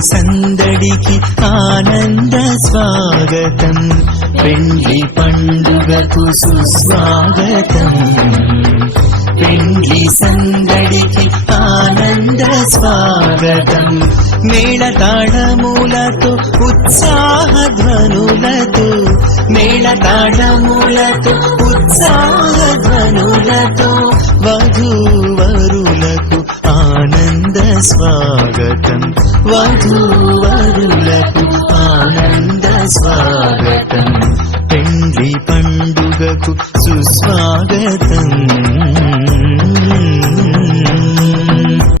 సందడికి ఆనంద స్వాగతం, పెండ్లి పండుగకు సుస్వాగతం. పెండ్లి సందడికి ఆనంద స్వాగతం, మేళతాళములతో ఉత్సాహ ధ్వనులతో, మేళతాళములతో ఉత్సాహ ధ్వనులతో వధూవరులకు ఆనంద స్వాగతం, వధూవరులకు ఆనంద స్వాగతం. పెండ్లి పండుగకు సుస్వాగతం.